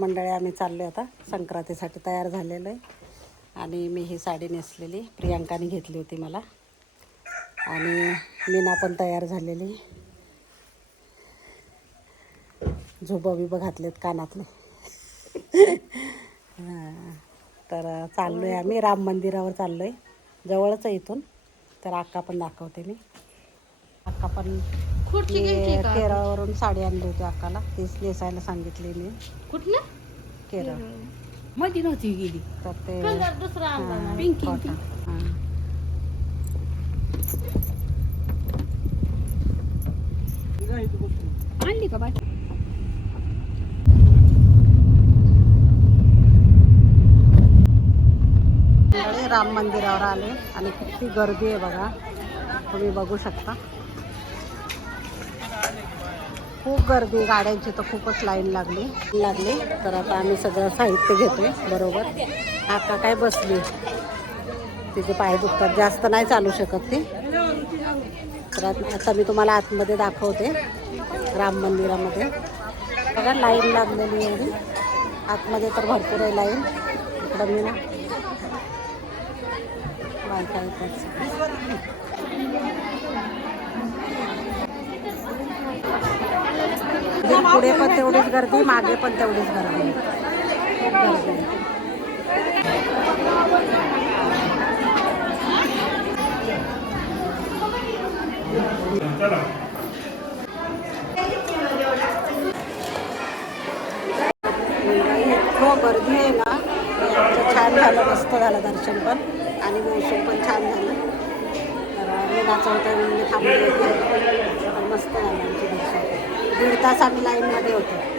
मंडळी आम्ही चाललो आता. संक्रांतीसाठी तयार झालेलो आहे आणि मी ही साडी नेसलेली. प्रियांकाने घेतली होती मला. आणि मीना पण तयार झालेली. झोबं बिबं घातलेत कानातले. तर चाललो आहे आम्ही. राम मंदिरावर चाललो आहे जवळच आहे इथून. तर अक्का पण दाखवते मी. अक्का पण मी केरळवरून साडी आणली होती अक्काला. तीच नेसायला सांगितली मी. कुठलं? केरळ. मध्ये नव्हती गेली. तर ते कलर दुसरा आणला ना पिंकी. cotton. हां. आणली का बाकी मंडळी राम मंदिरावर आले आणि किती गर्दी आहे बघा. तुम्ही बघू शकता. खूप गर्दी गाड्यांची तर खूपच लाईन लागली. लागली. तर आता आम्ही सगळं साहित्य घेतोय बरोबर. आता काय बसली? तिचे पाय दुखतात जास्त नाही चालू शकत ती. तर आता मी तुम्हाला आतमध्ये दाखवते राम मंदिरामध्ये. बघा लाईन लागलेली आहे एवढी. आतमध्ये तर भरपूर आहे लाईन. इकडं मी ना पुढे पण तेवढीच गर्दी मागे पण तेवढीच गर्दी. हो गर्दी आहे. ना आमचं छान झालं मस्त झालं दर्शन पण आणि मौसम पण छान झालं. तर मी नाचवता मी मस्त झालं आमचं दर्शन. दीड तास आम्ही लाईनमध्ये होतो.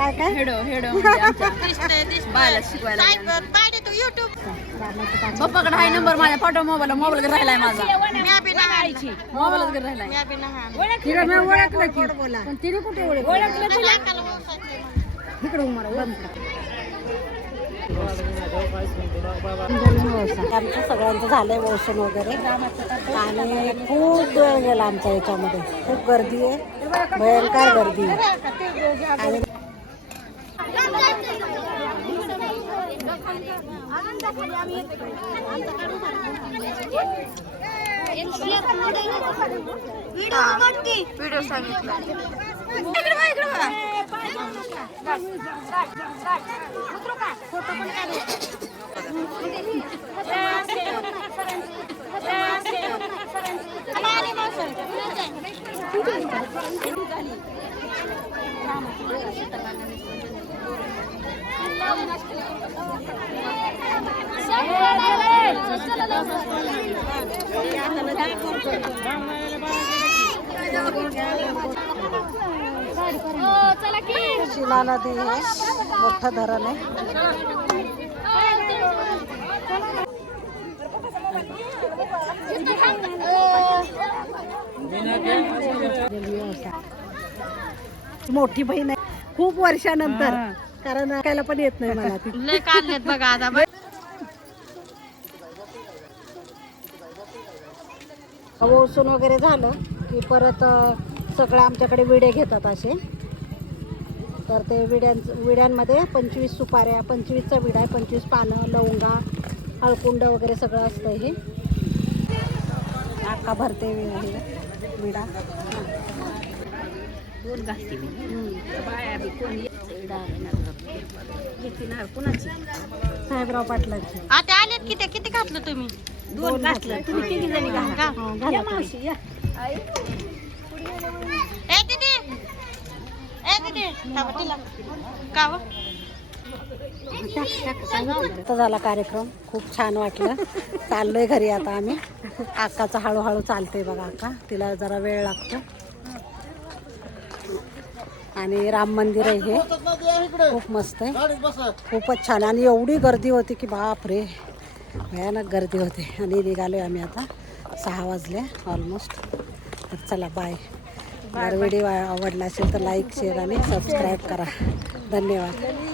काय काय? हेडो हेडो. बायला शिकवायला पप्पाकडे आहे नंबर माझ्या फोटो मोबाईल मोबाईल राहिलाय माझा. मोबाईलच घरी राहिलाय. पण तिने कुठे ओळख आमचं सगळ्यांचं झालंय मोशन वगैरे. आणि खूप वेळ गेला आमच्या याच्यामध्ये. खूप गर्दी आहे. भयंकर गर्दी आहे. आणि व्हिडिओ सांगितला शिला नदी आहे मोठं धरण आहे मोठी बहीण आहे. खूप वर्षानंतर. कारण ऐकायला पण येत नाही मला ती. लय काढलेत बघा आता. ओसून वगैरे झालं की परत सगळं आमच्याकडे विडे घेतात असे. तर ते विड्यांचं विड्यांमध्ये पंचवीस सुपाऱ्या पंचवीसचा विडा आहे पंचवीस पानं लवंगा हळकुंड वगैरे सगळं असतं हे. आका भरते विडा. दोन घालते मी. बाया बी कोणी कुणाची? साहेबराव पाटलांची. आता आलेत किती? किती घातलं तुम्ही? दोन घातलं तुम्ही तिघी जणी घाला. का घाला. या तुम्ही. मावशी या ए दीदी. ए दीदी. थांबा तिला. का व? तर झाला कार्यक्रम. खूप छान वाटलं. चाललोय घरी आता आम्ही. अक्काचं हळूहळू चालते बघा अक्का तिला जरा वेळ लागतो. आणि राम मंदिर आहे हे. खूप मस्त आहे. खूपच छान. आणि एवढी गर्दी होती की बाप रे भयानक गर्दी होती. आणि निघालोय आम्ही आता. सहा वाजले ऑलमोस्ट तर चला बाय जर व्हिडिओ आवडला असेल तर लाईक शेअर आणि सबस्क्राईब करा. धन्यवाद.